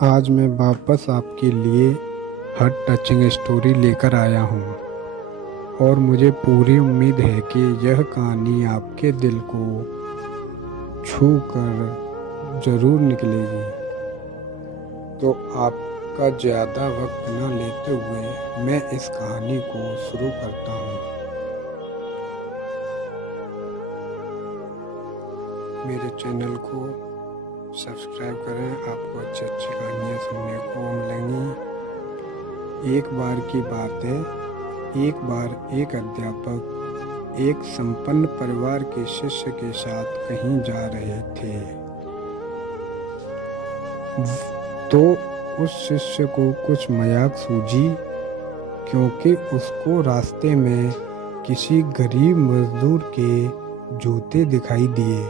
आज मैं वापस आपके लिए हार्ट टचिंग स्टोरी लेकर आया हूँ और मुझे पूरी उम्मीद है कि यह कहानी आपके दिल को छू कर ज़रूर निकलेगी। तो आपका ज़्यादा वक्त न लेते हुए मैं इस कहानी को शुरू करता हूँ। मेरे चैनल को सब्सक्राइब करें, आपको अच्छी अच्छी कहानियाँ सुनने को मिलेंगी। एक बार की बात है, एक बार एक अध्यापक एक संपन्न परिवार के शिष्य के साथ कहीं जा रहे थे। तो उस शिष्य को कुछ मजाक सूझी, क्योंकि उसको रास्ते में किसी गरीब मजदूर के जूते दिखाई दिए।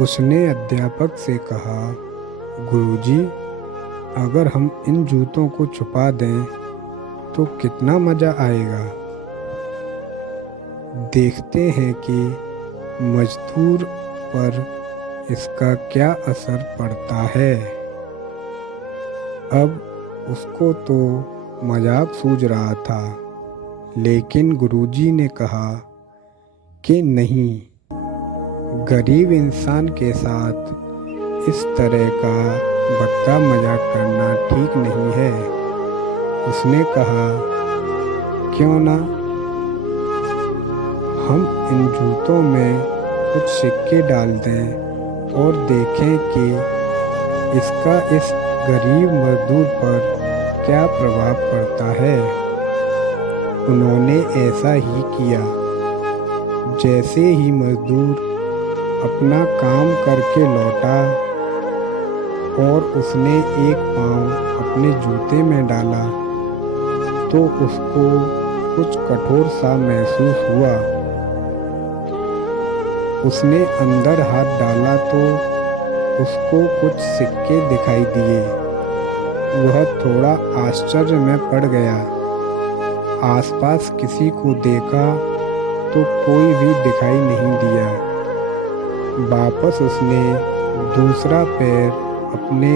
उसने अध्यापक से कहा, गुरुजी, अगर हम इन जूतों को छुपा दें तो कितना मज़ा आएगा। देखते हैं कि मजदूर पर इसका क्या असर पड़ता है। अब उसको तो मजाक सूझ रहा था, लेकिन गुरुजी ने कहा कि नहीं, गरीब इंसान के साथ इस तरह का भद्दा मजाक करना ठीक नहीं है। उसने कहा, क्यों ना हम इन जूतों में कुछ सिक्के डाल दें और देखें कि इसका इस गरीब मजदूर पर क्या प्रभाव पड़ता है। उन्होंने ऐसा ही किया। जैसे ही मजदूर अपना काम करके लौटा और उसने एक पाँव अपने जूते में डाला तो उसको कुछ कठोर सा महसूस हुआ। उसने अंदर हाथ डाला तो उसको कुछ सिक्के दिखाई दिए। वह थोड़ा आश्चर्य में पड़ गया। आसपास किसी को देखा तो कोई भी दिखाई नहीं दिया। वापस उसने दूसरा पैर अपने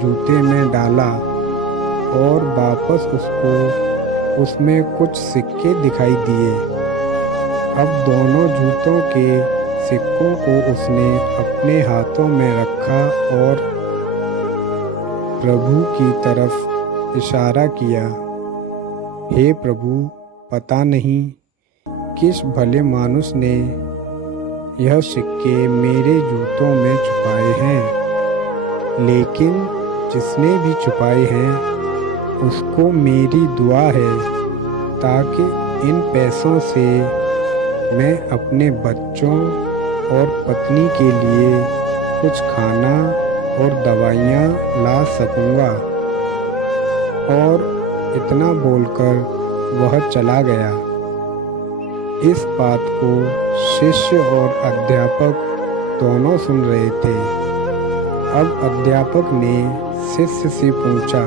जूते में डाला और वापस उसको उसमें कुछ सिक्के दिखाई दिए। अब दोनों जूतों के सिक्कों को उसने अपने हाथों में रखा और प्रभु की तरफ इशारा किया, हे प्रभु, पता नहीं किस भले मानुस ने यह सिक्के मेरे जूतों में छुपाए हैं, लेकिन जिसने भी छुपाए हैं उसको मेरी दुआ है ताकि इन पैसों से मैं अपने बच्चों और पत्नी के लिए कुछ खाना और दवाइयाँ ला सकूँगा। और इतना बोलकर वह चला गया। इस बात को शिष्य और अध्यापक दोनों सुन रहे थे। अब अध्यापक ने शिष्य से पूछा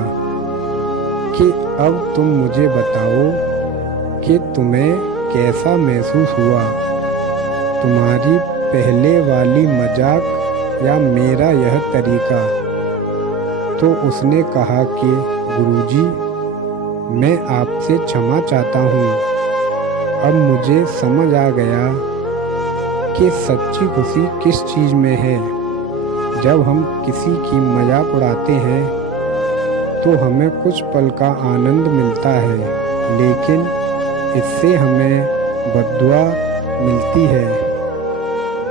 कि अब तुम मुझे बताओ कि तुम्हें कैसा महसूस हुआ, तुम्हारी पहले वाली मजाक या मेरा यह तरीका। तो उसने कहा कि गुरुजी, मैं आपसे क्षमा चाहता हूँ। अब मुझे समझ आ गया कि सच्ची खुशी किस चीज़ में है। जब हम किसी की मजाक उड़ाते हैं तो हमें कुछ पल का आनंद मिलता है, लेकिन इससे हमें बद्दुआ मिलती है।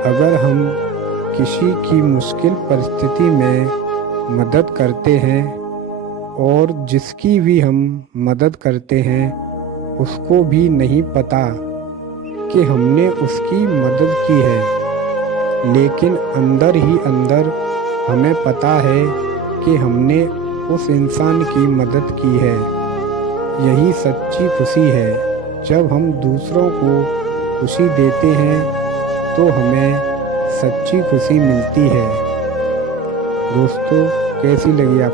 अगर हम किसी की मुश्किल परिस्थिति में मदद करते हैं और जिसकी भी हम मदद करते हैं उसको भी नहीं पता कि हमने उसकी मदद की है, लेकिन अंदर ही अंदर हमें पता है कि हमने उस इंसान की मदद की है। यही सच्ची खुशी है। जब हम दूसरों को खुशी देते हैं तो हमें सच्ची खुशी मिलती है। दोस्तों, कैसी लगी आप